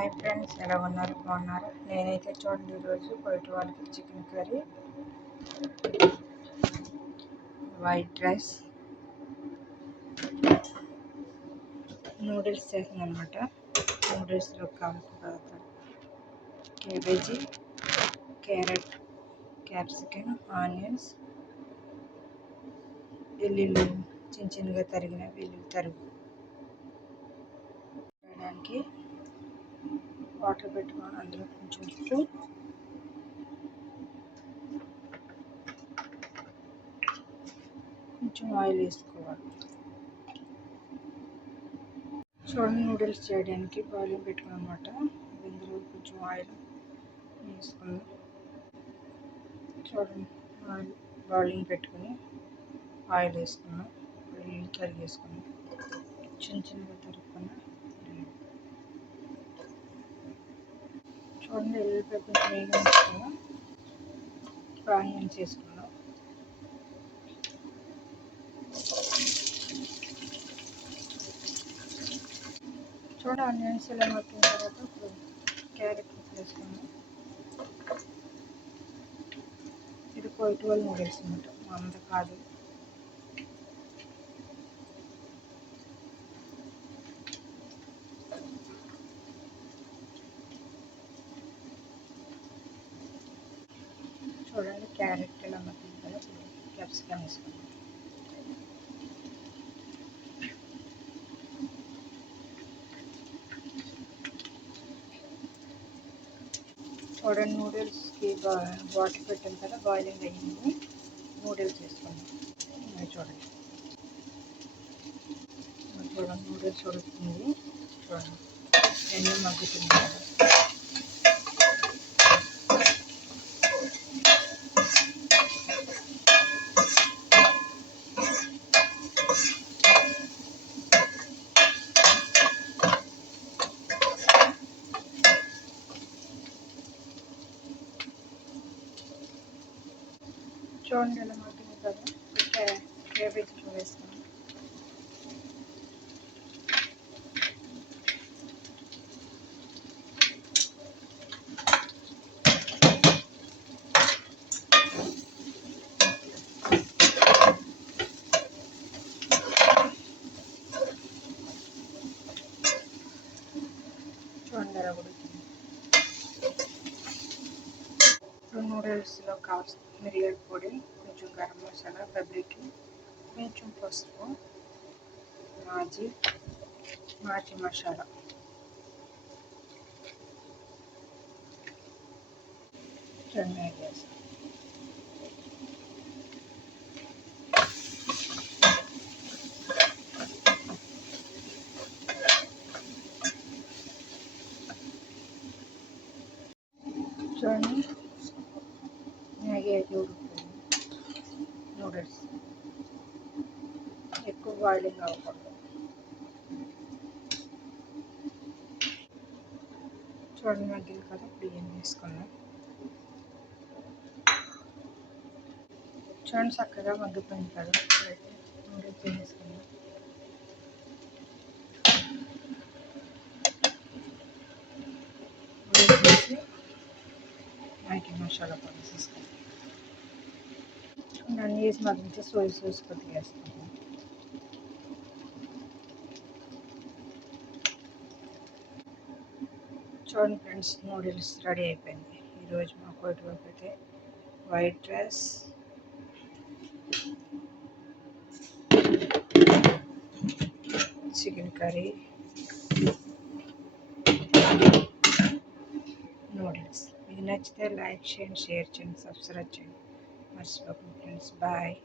Hi friends ఎలా ఉన్నారు? బాగున్నారు? నేనైతే చూడండి ఈరోజు బయట వాళ్ళకి chicken curry white rice noodles చేసింది అనమాట నూడిల్స్లో కావాల్సిన పదార్థాలు క్యాబేజీ క్యారెట్ క్యాప్సికమ్ ఆనియన్స్ వెల్లుల్లి చిన్న చిన్నగా తరిగిన వెల్లుల్లి తరుగు. చేయడానికి వాటర్ పెట్టుకొని అందులో కొంచెం ఉప్పు కొంచెం ఆయిల్ వేసుకోవాలి. చూడండి నూడిల్స్ చేయడానికి బాయిలింగ్ పెట్టుకుని అనమాట ఇందులో కొంచెం ఆయిల్ వేసుకుందాం చూడండి ఆయిల్ బాయిలింగ్ పెట్టుకుని ఆయిల్ వేసుకున్నాం. వెల్లుల్లి తరిగేసుకున్నాం. చిన్న చిన్నగా తరుక్కున్నా. చూడండి ఎల్లిపాయ కొంచెం వేగా ఉంచుకున్నాం ఆనియన్స్ వేసుకున్నాం చూడండి ఆనియన్స్ ఇలా మొత్తం తర్వాత ఇప్పుడు క్యారెట్ వేసుకున్నాం ఇది వైట్ వాళ్ళు నూడిల్స్ అనమాట అంత కాదు. చూడండి క్యారెట్ ఇలా మగ్గింది కదా ఇప్పుడు క్యాప్సికమ్ వేసుకుందాం చూడండి నూడిల్స్కి బా వాటర్ పెట్టాం కదా బాయిలింగ్ అయ్యింది నూడిల్స్ వేసుకుందాం ఇవి చూడండి చూడండి నూడిల్స్ ఉడుకుతుంది చూడండి ఎన్ని మగ్గుతుంది కదా చూడండి ఎలా మగ్గింది కదా క్యాబేజ్ వేసుకున్నాం చూడండి ఎలా ఉడుకుతుంది ఇప్పుడు నూడిల్స్లో కావాల్సిన మిరియాల పొడి కొంచెం గరం మసాలా పబ్లిక్ కొంచెం పసుపు మాజీ మాజీ మసాలా రెండు వేసాం చూడండి మ్యాగీ అయితే నూడిల్స్. ఎక్కువ బాయిలింగ్ అవ్వకూడదు. చూడండి మగ్గిన కదా బియ్యం వేసుకున్నాం చూడండి చక్కగా మగ్గిపోయింది కదా నూడిల్స్ వేసుకున్నాం నూడిల్స్ వేసి మ్యాగీ మసాలా పొడి వేసేసుకున్నాం అన్నీ వేసి మగ్గించి సోయా సోస్ కొద్దిగా వేస్తాను చూడండి ఫ్రెండ్స్ నూడిల్స్ రెడీ అయిపోయింది. ఈరోజు మా కోటి అయితే white rice chicken curry noodles. మీకు నచ్చితే లైక్ చేయండి షేర్ చేయండి సబ్స్క్రైబ్ చేయండి. much. Welcome, friends. Bye.